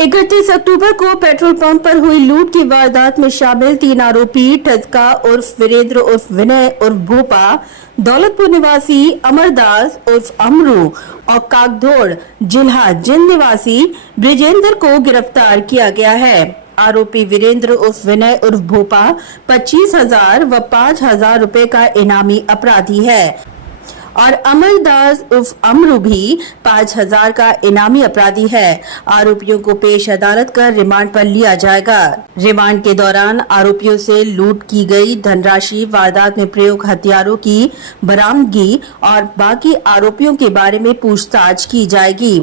31 अक्टूबर को petrol pump पर हुई लूट की वारदात में शामिल 3 आरोपी ठसका उर्फ वीरेंद्र उर्फ विनय उर्फ भोपा, दौलतपुर निवासी अमरदास उर्फ अमरू और कागधोड़ जिला जिंद निवासी ब्रिजेंद्र को गिरफ्तार किया गया है। आरोपी वीरेंद्र उर्फ विनय उर्फ भोपा 25,000 व 5,000 रुपए का इनामी अपराधी है और अमरदास उर्फ अमरू भी 5,000 का इनामी अपराधी है। आरोपियों को पेश अदालत कर रिमांड पर लिया जाएगा। रिमांड के दौरान आरोपियों से लूट की गई धनराशि, वारदात में प्रयोग हथियारों की बरामदगी और बाकी आरोपियों के बारे में पूछताछ की जाएगी।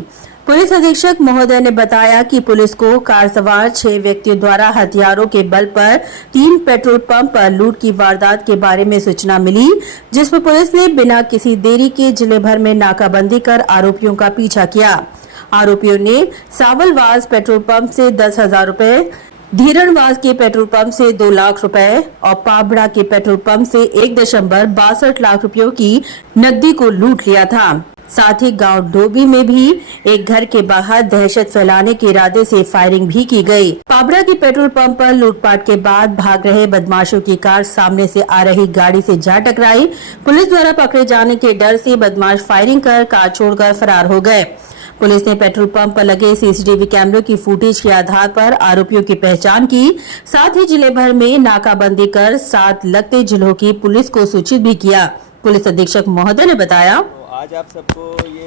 पुलिस अधीक्षक महोदय ने बताया कि पुलिस को कार सवार 6 व्यक्तियों द्वारा हथियारों के बल पर 3 पेट्रोल पंप पर लूट की वारदात के बारे में सूचना मिली, जिस पर पुलिस ने बिना किसी देरी के जिले भर में नाकाबंदी कर आरोपियों का पीछा किया। आरोपियों ने सावलवास पेट्रोल पंप से 10,000 रुपए, धीरणवास के पेट्रोल पंप से 2 लाख रुपए और पाबड़ा के पेट्रोल पंप से 1.62 लाख रुपयों की नकदी को लूट लिया था। साथ ही गांव डोबी में भी एक घर के बाहर दहशत फैलाने के इरादे से फायरिंग भी की गई। पाबड़ा के पेट्रोल पंप पर लूटपाट के बाद भाग रहे बदमाशों की कार सामने से आ रही गाड़ी से जा टकराई। पुलिस द्वारा पकड़े जाने के डर से बदमाश फायरिंग कर कार छोड़कर फरार हो गए। पुलिस ने पेट्रोल पंप पर लगे सीसीटीवी कैमरों की फुटेज के आधार पर आरोपियों की पहचान की। साथ ही जिले भर में नाकाबंदी कर 7 लगते जिलों की पुलिस को सूचित भी किया। पुलिस अधीक्षक महोदय ने बताया, आज आप सबको ये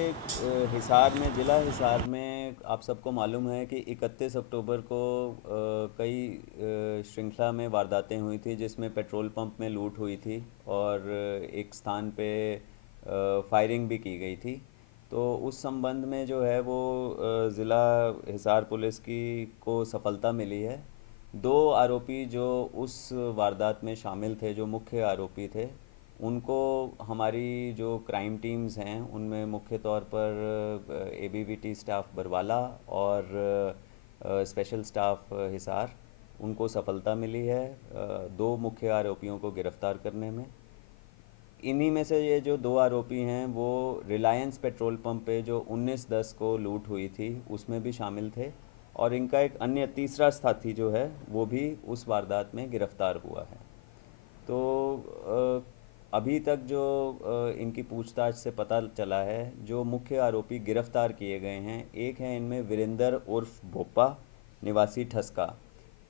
हिसार में, जिला हिसार में आप सबको मालूम है कि 31 अक्टूबर को कई श्रृंखला में वारदातें हुई थी, जिसमें पेट्रोल पंप में लूट हुई थी और एक स्थान पे फायरिंग भी की गई थी। तो उस संबंध में जो है वो ज़िला हिसार पुलिस की को सफलता मिली है। 2 आरोपी जो उस वारदात में शामिल थे, जो मुख्य आरोपी थे, उनको हमारी जो क्राइम टीम्स हैं उनमें मुख्य तौर पर एबीवीटी स्टाफ बरवाला और स्पेशल स्टाफ हिसार, उनको सफलता मिली है 2 मुख्य आरोपियों को गिरफ्तार करने में। इन्हीं में से ये जो 2 आरोपी हैं वो रिलायंस पेट्रोल पंप पे जो 19/10 को लूट हुई थी उसमें भी शामिल थे और इनका एक अन्य तीसरा साथी जो है वो भी उस वारदात में गिरफ्तार हुआ है। तो अभी तक जो इनकी पूछताछ से पता चला है, जो मुख्य आरोपी गिरफ्तार किए गए हैं, एक है इनमें वीरेंद्र उर्फ भोपा निवासी ठसका।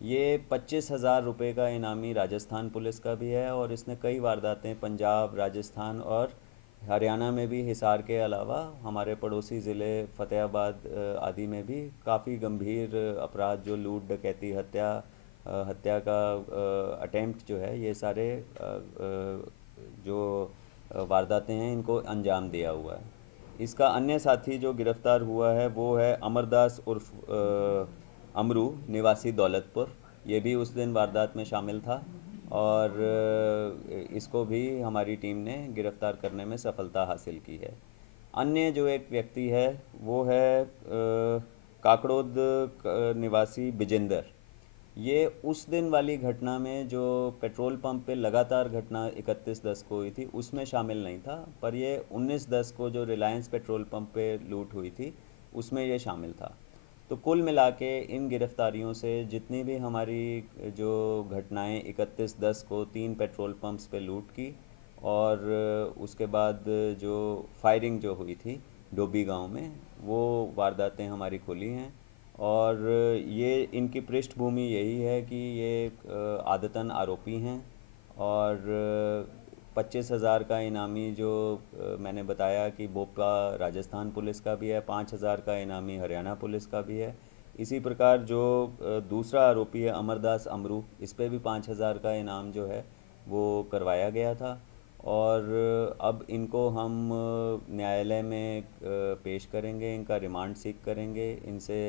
ये 25,000 रुपये का इनामी राजस्थान पुलिस का भी है और इसने कई वारदातें पंजाब, राजस्थान और हरियाणा में भी, हिसार के अलावा हमारे पड़ोसी ज़िले फतेहाबाद आदि में भी काफ़ी गंभीर अपराध, जो लूट, डकैती, हत्या का अटेम्प्ट जो है, ये सारे जो वारदातें हैं इनको अंजाम दिया हुआ है। इसका अन्य साथी जो गिरफ्तार हुआ है वो है अमरदास उर्फ अमरू निवासी दौलतपुर। ये भी उस दिन वारदात में शामिल था और इसको भी हमारी टीम ने गिरफ्तार करने में सफलता हासिल की है। अन्य जो एक व्यक्ति है वो है काकड़ोद निवासी बिजेंदर। ये उस दिन वाली घटना में जो पेट्रोल पंप पे लगातार घटना 31/10 को हुई थी उसमें शामिल नहीं था, पर ये 19/10 को जो रिलायंस पेट्रोल पंप पे लूट हुई थी उसमें ये शामिल था। तो कुल मिला के इन गिरफ्तारियों से जितनी भी हमारी जो घटनाएं 31/10 को 3 पेट्रोल पंप्स पे लूट की और उसके बाद जो फायरिंग जो हुई थी डोबी गांव में, वो वारदातें हमारी खुली हैं। और ये इनकी पृष्ठभूमि यही है कि ये आदतन आरोपी हैं और 25,000 का इनामी जो मैंने बताया कि भोपा राजस्थान पुलिस का भी है, 5,000 का इनामी हरियाणा पुलिस का भी है। इसी प्रकार जो दूसरा आरोपी है अमरदास अमरू, इस पे भी 5,000 का इनाम जो है वो करवाया गया था और अब इनको हम न्यायालय में पेश करेंगे, इनका रिमांड सीख करेंगे। इनसे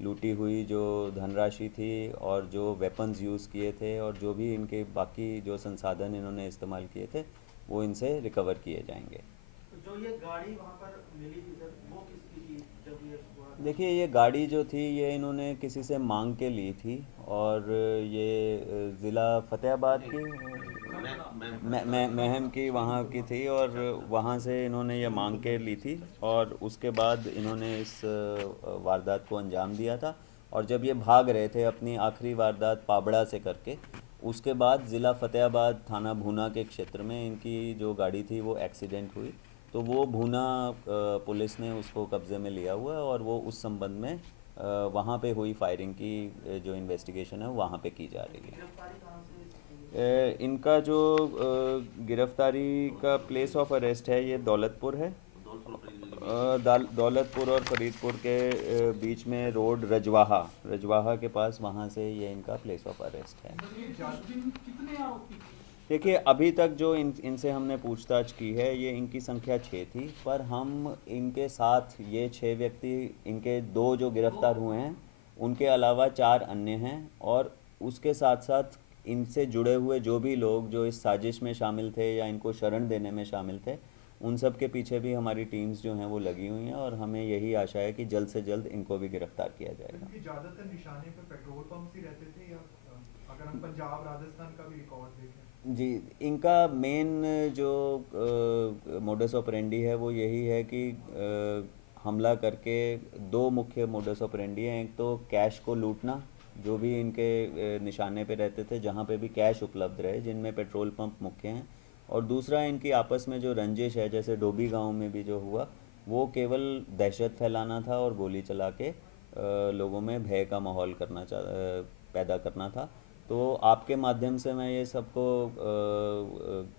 लूटी हुई जो धनराशि थी और जो वेपन्स यूज़ किए थे और जो भी इनके बाकी जो संसाधन इन्होंने इस्तेमाल किए थे वो इनसे रिकवर किए जाएंगे। तो जो ये गाड़ी वहाँ पर मिली थी सर, वो किसकी थी? जब ये देखिए, ये गाड़ी जो थी ये इन्होंने किसी से मांग के ली थी और ये ज़िला फतेहाबाद की महम की वहाँ की थी और वहाँ से इन्होंने ये मांग के ली थी और उसके बाद इन्होंने इस वारदात को अंजाम दिया था। और जब ये भाग रहे थे अपनी आखिरी वारदात पाबड़ा से करके, उसके बाद ज़िला फ़तेहाबाद थाना भूना के क्षेत्र में इनकी जो गाड़ी थी वो एक्सीडेंट हुई। तो वो भूना पुलिस ने उसको कब्ज़े में लिया हुआ है और वो उस संबंध में वहाँ पे हुई फायरिंग की जो इन्वेस्टिगेशन है वहाँ पे की जा रही है। गिरफ्तारी कहाँ से हुई? इनका जो गिरफ्तारी का प्लेस ऑफ अरेस्ट है ये दौलतपुर है। दौलतपुर और फरीदपुर के बीच में रोड रजवाहा के पास, वहाँ से ये इनका प्लेस ऑफ अरेस्ट है। देखिए अभी तक जो इनसे हमने पूछताछ की है ये इनकी संख्या 6 थी, पर हम इनके साथ ये 6 व्यक्ति, इनके 2 जो गिरफ्तार हुए हैं उनके अलावा 4 अन्य हैं, और उसके साथ साथ इनसे जुड़े हुए जो भी लोग जो इस साजिश में शामिल थे या इनको शरण देने में शामिल थे, उन सब के पीछे भी हमारी टीम्स जो हैं वो लगी हुई हैं, और हमें यही आशा है कि जल्द से जल्द इनको भी गिरफ्तार किया जाएगा। इनके ज़्यादातर निशाने पे पेट्रोल पंप ही रहते थे, या अगर हम पंजाब राजस्थान का भी रिकॉर्ड देखें? जी, इनका मेन जो मोडस ऑपरेंडी है वो यही है कि हमला करके 2 मुख्य मोडस ऑपरेंडी हैं। एक तो कैश को लूटना, जो भी इनके निशाने पे रहते थे जहाँ पे भी कैश उपलब्ध रहे, जिनमें पेट्रोल पंप मुख्य हैं, और दूसरा इनकी आपस में जो रंजिश है, जैसे डोबी गांव में भी जो हुआ, वो केवल दहशत फैलाना था और गोली चला के लोगों में भय का माहौल पैदा करना था। तो आपके माध्यम से मैं ये सबको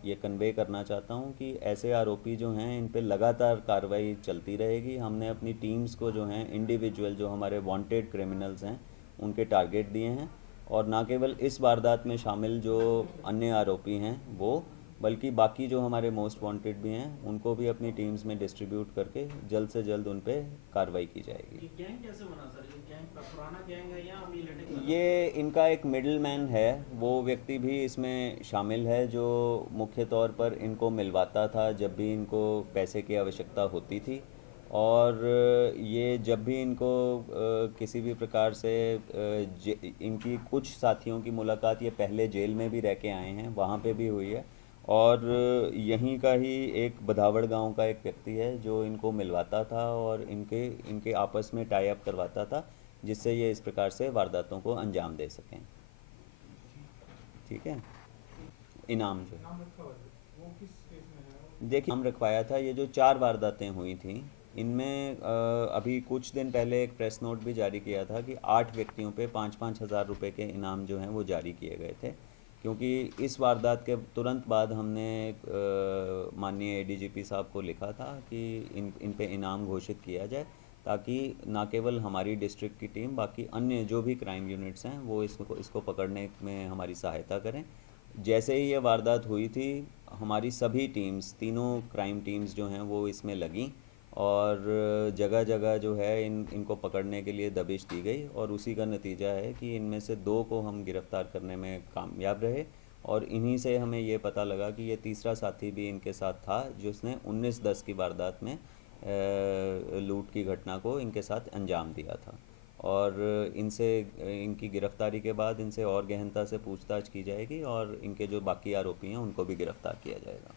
ये कन्वे करना चाहता हूँ कि ऐसे आरोपी जो हैं इन पे लगातार कार्रवाई चलती रहेगी। हमने अपनी टीम्स को जो हैं इंडिविजुअल जो हमारे वांटेड क्रिमिनल्स हैं उनके टारगेट दिए हैं, और ना केवल इस वारदात में शामिल जो अन्य आरोपी हैं वो, बल्कि बाकी जो हमारे मोस्ट वांटेड भी हैं उनको भी अपनी टीम्स में डिस्ट्रीब्यूट करके जल्द से जल्द उन पे कार्रवाई की जाएगी। ये गैंग कैसे बना सर? ये गैंग पुराना गैंग है या अभी लेटेस्ट? ये इनका एक मिडिल मैन है, वो व्यक्ति भी इसमें शामिल है जो मुख्य तौर पर इनको मिलवाता था जब भी इनको पैसे की आवश्यकता होती थी, और ये जब भी इनको किसी भी प्रकार से इनकी कुछ साथियों की मुलाकात ये पहले जेल में भी रह के आए हैं, वहाँ पे भी हुई है, और यहीं का ही एक बधावड़ गांव का एक व्यक्ति है जो इनको मिलवाता था और इनके आपस में टाई अप करवाता था, जिससे ये इस प्रकार से वारदातों को अंजाम दे सकें। ठीक है। इनाम जो नाम रखा हुआ है, वो किस केस में है? देखिए नाम रखवाया था, ये जो 4 वारदातें हुई थी इनमें अभी कुछ दिन पहले एक प्रेस नोट भी जारी किया था कि 8 व्यक्तियों पे 5-5 हज़ार रुपये के इनाम जो हैं वो जारी किए गए थे, क्योंकि इस वारदात के तुरंत बाद हमने माननीय एडीजीपी साहब को लिखा था कि इन पे इनाम घोषित किया जाए, ताकि ना केवल हमारी डिस्ट्रिक्ट की टीम, बाकी अन्य जो भी क्राइम यूनिट्स हैं वो इसको पकड़ने में हमारी सहायता करें। जैसे ही ये वारदात हुई थी हमारी सभी टीम्स, तीनों क्राइम टीम्स जो हैं वो इसमें लगीं, और जगह जगह जो है इनको पकड़ने के लिए दबिश दी गई, और उसी का नतीजा है कि इनमें से 2 को हम गिरफ़्तार करने में कामयाब रहे, और इन्हीं से हमें ये पता लगा कि ये तीसरा साथी भी इनके साथ था जिसने 19/10 की वारदात में लूट की घटना को इनके साथ अंजाम दिया था। और इनकी गिरफ़्तारी के बाद इनसे और गहनता से पूछताछ की जाएगी, और इनके जो बाकी आरोपी हैं उनको भी गिरफ़्तार किया जाएगा।